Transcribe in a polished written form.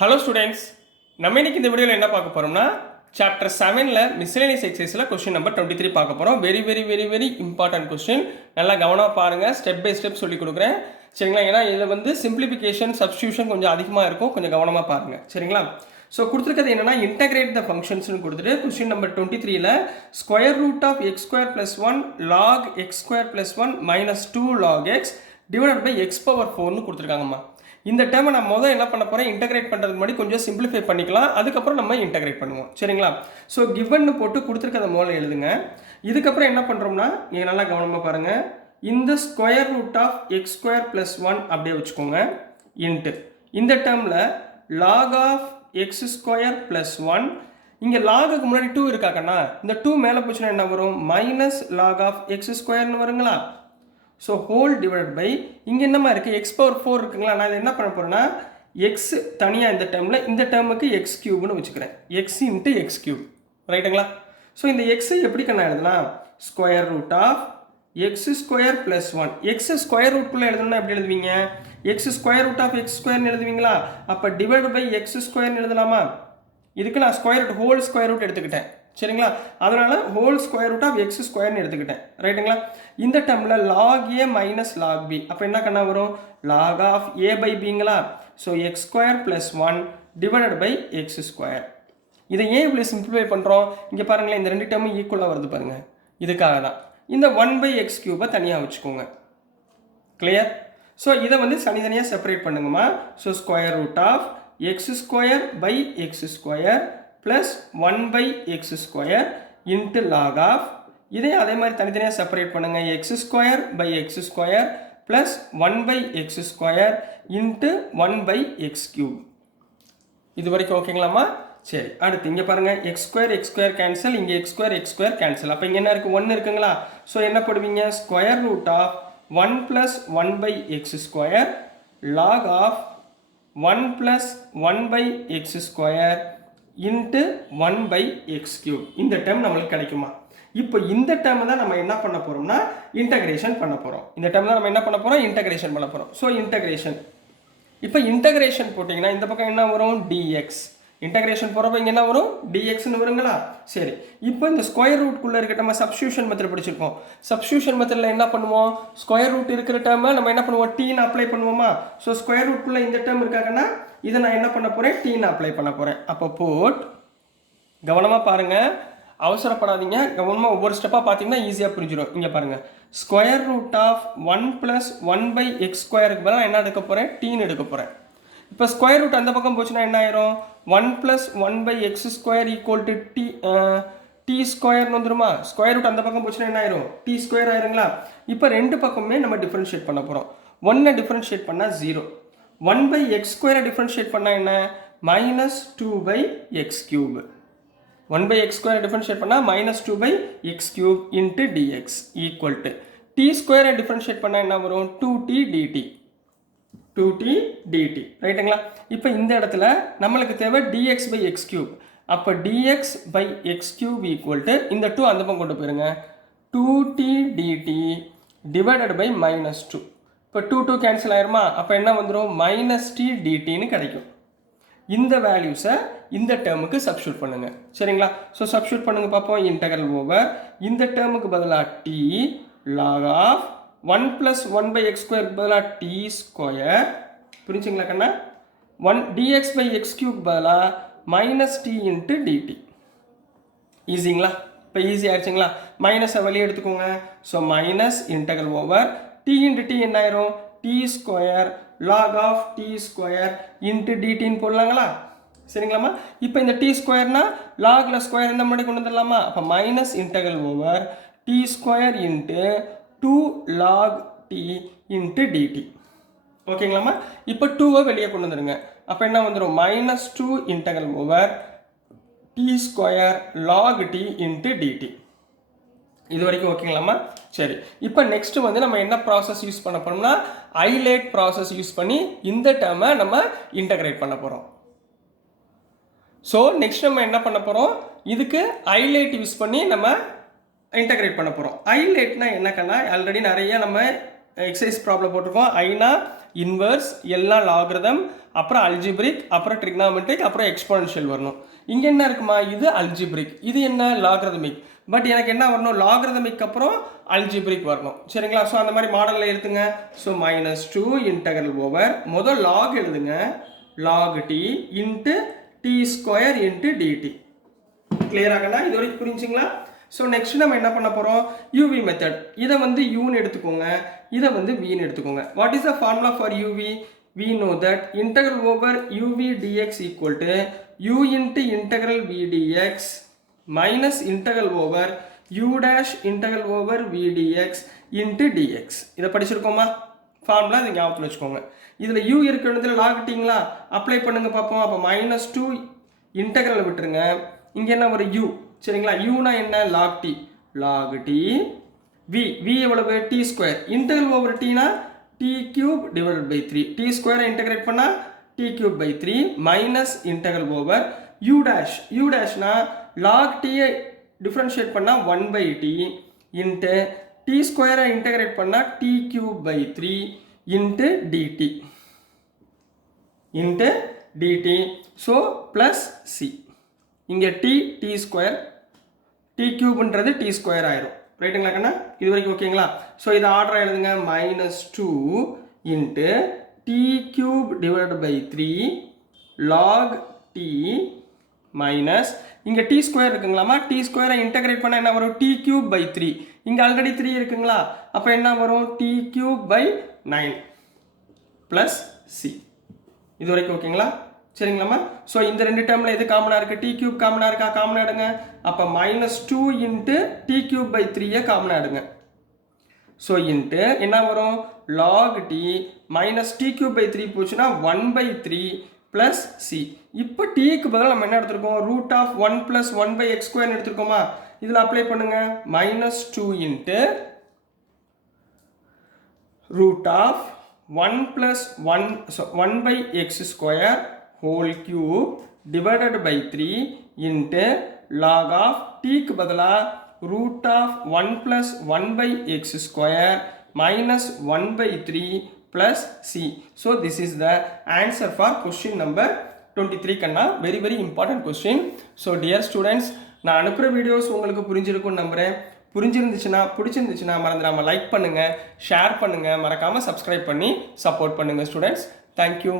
Hello students, நம்ம இன்னைக்கு இந்த வீடியோவில் என்ன பார்க்க போகிறோம்னா சாப்டர் 7ல் மிஸ்லேனியஸ் எக்ஸசைஸில் கொஸ்டின் நம்பர் 23 பார்க்க போகிறோம். Very very very very important question. நல்லா கவனமாக பாருங்கள், ஸ்டெப் பை ஸ்டெப் சொல்லி கொடுக்குறேன் சரிங்களா. ஏன்னா இதில் வந்து சிம்பிளிஃபிகேஷன் சப்ஸ்டியூஷன் கொஞ்சம் அதிகமாக இருக்கும், கொஞ்சம் கவனமாக பாருங்கள் சரிங்களா. ஸோ கொடுத்துருக்கிறது என்னன்னா இன்டகிரேட் த ஃபங்க்ஷன்ஸ்னு கொடுத்துட்டு கொஸ்டின் நம்பர் 23ல் square root of X square plus 1 log X square plus 1 minus 2 log X divide by X power 4னு கொடுத்துருக்காங்கம்மா. இந்த டேர்மை நான் முதல்ல என்ன பண்ண போகிறேன், இன்டகிரேட் பண்ணுறதுக்கு முன்னாடி கொஞ்சம் சிம்பிளிஃபை பண்ணிக்கலாம், அதுக்கப்புறம் நம்ம இன்டகிரேட் பண்ணுவோம் சரிங்களா. ஸோ கிவன்னு போட்டு கொடுத்துருக்கத முதல்ல எழுதுங்க. இதுக்கப்புறம் என்ன பண்ணுறோம்னா நீங்கள் நல்லா கவனமாக பாருங்கள், இந்த square root of X square plus 1 அப்படியே வச்சுக்கோங்க இன்ட்டு இந்த டேர்மில் log of X square plus 1, இங்கே லாகுக்கு முன்னாடி 2 இருக்காக்கண்ணா, இந்த 2 மேலே போச்சுன்னா என்ன வரும், மைனஸ் லாக் ஆஃப் எக்ஸ் ஸ்கொயர்னு வருங்களா. ஸோ ஹோல் டிவைட் பை இங்கே என்னமா இருக்குது, எக்ஸ் பவர் 4 இருக்குங்களா. நான் இதை என்ன பண்ண போகிறேன்னா எக்ஸ் தனியாக இந்த டேர்மில், இந்த டேர்முக்கு எக்ஸ் கியூப்னு வச்சுக்கிறேன், எக்ஸ் இன்ட்டு எக்ஸ் கியூப் ரைட்டுங்களா. ஸோ இந்த எக்ஸை எப்படி கண்ணா எழுதலாம், square root of X square plus 1. X square ரூட்குள்ளே எழுதணும்னா எப்படி எழுதுவீங்க, X square root of X ஸ்கொயர்னு எழுதுவீங்களா. அப்போ டிவைட் பை எக்ஸ் ஸ்கொயர்னு எழுதலாமா. இதுக்கு நான் square root whole square root எடுத்துக்கிட்டேன் சரிங்களா. அதனால whole square root of X ஸ்கொயர்னு எடுத்துக்கிட்டேன் ரைட்டுங்களா. இந்த டேர்மில் log A minus log B, அப்போ என்ன கண்ணா வரும், லாக் ஆஃப் ஏ பை பிங்களா. So X square plus 1 divided by X square. இதை ஏன் இப்படி சிம்பிளிஃபை பண்ணுறோம், இங்கே பாருங்களேன் இந்த 2 டேர்மும் ஈக்குவலாக வருது பாருங்கள், இதுக்காக தான். இந்த 1 பை எக்ஸ் கியூபை தனியாக வச்சுக்கோங்க, கிளியர். ஸோ இதை வந்து தனித்தனியாக செப்பரேட் பண்ணுங்கம்மா. So square root of X square by X square plus 1 by X square into log of, இதே அதே மாதிரி தனித்தனியாக செப்பரேட் பண்ணுங்கள், X square by X square plus 1 by X square into 1 by X cube. இது வரைக்கும் ஓகேங்களாம்மா. சரி, அடுத்து இங்கே பாருங்கள், எக்ஸ் ஸ்கொயர் கேன்சல், இங்கே எக்ஸ் ஸ்கொயர் கேன்சல். அப்போ இங்கே என்ன இருக்குது, 1 இருக்குங்களா. ஸோ என்ன போடுவீங்க, square root of 1 plus 1 by X square log of 1 plus 1 by X square into 1 by X cube. இந்த டேர்ம் நம்மளுக்கு கிடைக்குமா. இப்போ இந்த டேர்மை தான் நம்ம என்ன பண்ண போகிறோம்னா இன்டகிரேஷன் பண்ண போகிறோம். இந்த டேர்ம் தான் நம்ம என்ன பண்ண போகிறோம், இன்டகிரேஷன் பண்ண போகிறோம். ஸோ இன்டகிரேஷன், இப்போ இன்டகிரேஷன் போட்டிங்கன்னா இந்த பக்கம் என்ன வரும், டிஎக்ஸ். இன்டகிரேஷன் போகிறப்ப இங்கே என்ன வரும், டிஎக்ஸ்னு வருங்களா. சரி, இப்போ இந்த ஸ்கொயர் ரூட்குள்ளே இருக்க நம்ம சப்ஸ்டியூஷன் மெத்தட் படிச்சிருக்கோம். சப்ஸ்டியூஷன் மெத்தடில் என்ன பண்ணுவோம், ஸ்கொயர் ரூட் இருக்கிற டேர்மை நம்ம என்ன பண்ணுவோம், டீன்னு அப்ளை பண்ணுவோமா. ஸோ ஸ்கொயர் ரூட்குள்ளே இந்த டேர்ம் இருக்காங்கன்னா இதை நான் என்ன பண்ண போகிறேன், டீன்னு அப்ளை பண்ண போகிறேன். அப்போ போட் கவனமாக பாருங்கள், அவசரப்படாதீங்க, கவனமாக ஒவ்வொரு ஸ்டெப்பாக பார்த்தீங்கன்னா ஈஸியாக புரிஞ்சிடும். இங்கே பாருங்கள், square root of 1 plus 1 by X ஸ்கொயருக்கு பதிலாக என்ன எடுக்க போகிறேன், டீன்னு எடுக்க போகிறேன். இப்போ ஸ்கொயர் ரூட் அந்த பக்கம் போச்சுன்னா என்ன ஆயிரும், 1 plus 1 by X square equal to T ஸ்கொயர்னு வந்துருமா. ஸ்கொயர் ரூட் அந்த பக்கம் போச்சுன்னா என்ன ஆயிரும், டி ஸ்கொயர் ஆயிருங்களா. இப்போ ரெண்டு பக்கமே நம்ம டிஃப்ரென்ஷியேட் பண்ண போகிறோம். 1 டிஃப்ரென்ஷியேட் பண்ணால் 0, 1 பை எக்ஸ் ஸ்கொயரை டிஃப்ரென்ஷியேட் பண்ணால் என்ன, minus 2 by X cube. 1 by X ஸ்கொயரை டிஃப்ரென்ஷியேட் பண்ணால் minus 2 by X cube into D X equal to T ஸ்கொயரை டிஃப்ரென்ஷியேட் பண்ணால் என்ன வரும், 2t dt, 2t dt ரைட்டுங்களா. இப்போ இந்த இடத்துல நம்மளுக்கு தேவை dx பை எக்ஸ் கியூப். அப்போ dx by X cube equal to இந்த 2 அந்த பக்கம் கொண்டு போயிருங்க, 2t dt divided by minus 2. இப்போ 2 கேன்சல் ஆயிருமா. அப்போ என்ன வந்துடும், மைனஸ் டி டிடின்னு கிடைக்கும். இந்த வேல்யூஸை இந்த டேர்முக்கு சப்ஸ்டியூட் பண்ணுங்கள் சரிங்களா. ஸோ சப்ஸ்டியூட் பண்ணுங்கள் பார்ப்போம். இன்டகரல் ஓவர் இந்த டேர்முக்கு பதிலாக T log of 1 plus 1 by X ஸ்கொயருக்கு பதிலாக டி ஸ்கொயர், புரிஞ்சுங்களா கண்ணா. 1 டிஎக்ஸ் பை எக்ஸ் கியூப் பதிலாக மைனஸ் டி இன்ட்டு டிடி. ஈஸிங்களா, இப்போ ஈஸி ஆயிடுச்சுங்களா. மைனஸை வெளியே எடுத்துக்கோங்க. So minus integral over T into T என்ன ஆயிரும், T square log of T square into டிடின்னு போடலாங்களா. சரிங்களாம்மா. இப்போ இந்த டி ஸ்கொயர்னா லாகில் ஸ்கொயர் இந்த மாதிரி கொண்டு வந்துடலாமா. அப்போ minus integral over T square into 2 log t into D T. ஓகேங்களாம்மா. இப்போ 2வை வெளியே கொண்டு வந்துடுங்க. அப்போ என்ன வந்துடும், minus 2 integral over T square log T into D T. இது வரைக்கும் ஓகேங்களாம்மா. சரி, இப்போ நெக்ஸ்ட்டு வந்து நம்ம என்ன ப்ராசஸ் யூஸ் பண்ண போகிறோம்னா ஐலேட் ப்ராசஸ் யூஸ் பண்ணி இந்த டேர்மை நம்ம இன்டகிரேட் பண்ண போகிறோம். ஸோ நெக்ஸ்ட் நம்ம என்ன பண்ண போகிறோம், இதுக்கு ஐலேட் யூஸ் பண்ணி நம்ம இன்டகிரேட் பண்ண போகிறோம். ஐலேட்னா என்னக்கன்னா, ஆல்ரெடி நிறைய நம்ம எக்ஸசைஸ் ப்ராப்ளம் போட்டிருக்கோம். ஐனா இன்வர்ஸ், எல்லாம் லாகிரதம், அப்புறம் அல்ஜிப்ரிக், அப்புறம் ட்ரிக்னாமெட்ரிக், அப்புறம் எக்ஸ்போனன்ஷியல் வரணும். இங்கே என்ன இருக்குமா, இது அல்ஜிப்ரிக், இது என்ன லாகரதமிக். பட் எனக்கு என்ன வரணும், லாகரதமிக் அப்புறம் அல்ஜிப்ரிக் வரணும். சரிங்களா? ஸோ அந்த மாதிரி மாடலில் எழுதுங்க. ஸோ -2 இன்டகரல் ஓவர் முதல் லாக் எழுதுங்க, log t into T square into D T. Clear ஆகனா? இது வரைக்கும் புரிஞ்சுங்களா? ஸோ நெக்ஸ்ட் நம்ம என்ன பண்ண போகிறோம், யூவி மெத்தட். இதை வந்து யூன்னு எடுத்துக்கோங்க, இதை வந்து வின்னு எடுத்துக்கோங்க. What is the formula for UV? We know that integral over uv dx equal to u into integral v dx minus integral over u dash integral over v dx into dx. இதை படிச்சிருக்கோமா? Formula இதை ஞாபகத்தில் வச்சுக்கோங்க. இதில் u இருக்கிற இடத்துல லாகிட்டீங்களா, apply பண்ணுங்க பார்ப்போம். அப்போ -2 இன்டெக்ரல் விட்டுருங்க, இங்கே என்ன ஒரு u. சரிங்களா? யூனா என்ன, log t, log t v எவ்வளவு, t ஸ்கொயர், இன்டெக்ரல் ஓவர் tனா t cube divided by 3, t ஸ்கொயரை இன்டெகிரேட் பண்ணா t cube by 3 minus integral over u dash, u dashனா log t டிஃபரன்ஷியேட் பண்ணா 1 by t இன்ட்டு t ஸ்கொயரை integrate பண்ணா t cube by 3 into dt into dt. So plus c, இங்கே t square, t cube t square ஆயிரும். ரைட்டுங்களா கண்ணா? இது வரைக்கும் ஓகேங்களா? ஸோ இதை ஆர்டர் எழுதுங்க, -2 into T cube divide by 3 log T minus இங்கே டி ஸ்கொயர் இருக்குங்களாமா, டி ஸ்கொயரை இன்டெகிரேட் பண்ண என்ன வரும், டி கியூப் பை 3. இங்கே ஆல்ரெடி 3 இருக்குங்களா, அப்போ என்ன வரும், T cube by 9 plus C. இது வரைக்கும் ஓகேங்களா? சரிங்களாம்மா? ஸோ இந்த ரெண்டு டேர்மில் எது காமனாக இருக்குது, டி கியூப் காமனாக இருக்கா, காமனாக எடுங்க. அப்போ -2 இன்ட்டு டி கியூப் பை 3 காமனாக எடுங்க. ஸோ இன்ட்டு என்ன வரும், log T minus T cube by 3 போச்சுன்னா 1/3 ப்ளஸ் சி. இப்போ டீக்கு பதிலாக நம்ம என்ன எடுத்துருக்கோம், ரூட் ஆஃப் 1 + 1/x² எடுத்துருக்கோமா, இதில் அப்ளை பண்ணுங்க. -2 into root of 1 + 1/x² whole cube divided by 3 into log of t க்கு பதிலா root of 1 + 1/x² minus 1/3 plus c. So this is the answer for question number 23 Kanna. very very important question. So dear students, நான் அனுப்புகிற videos உங்களுக்கு புரிஞ்சிருக்கும்னு நம்புகிறேன். புரிஞ்சிருந்துச்சுன்னா, பிடிச்சிருந்துச்சுன்னா மறந்துடாம like பண்ணுங்கள், ஷேர் பண்ணுங்கள், மறக்காமல் சப்ஸ்கிரைப் பண்ணி சப்போர்ட் பண்ணுங்கள் ஸ்டூடெண்ட்ஸ். தேங்க்யூ.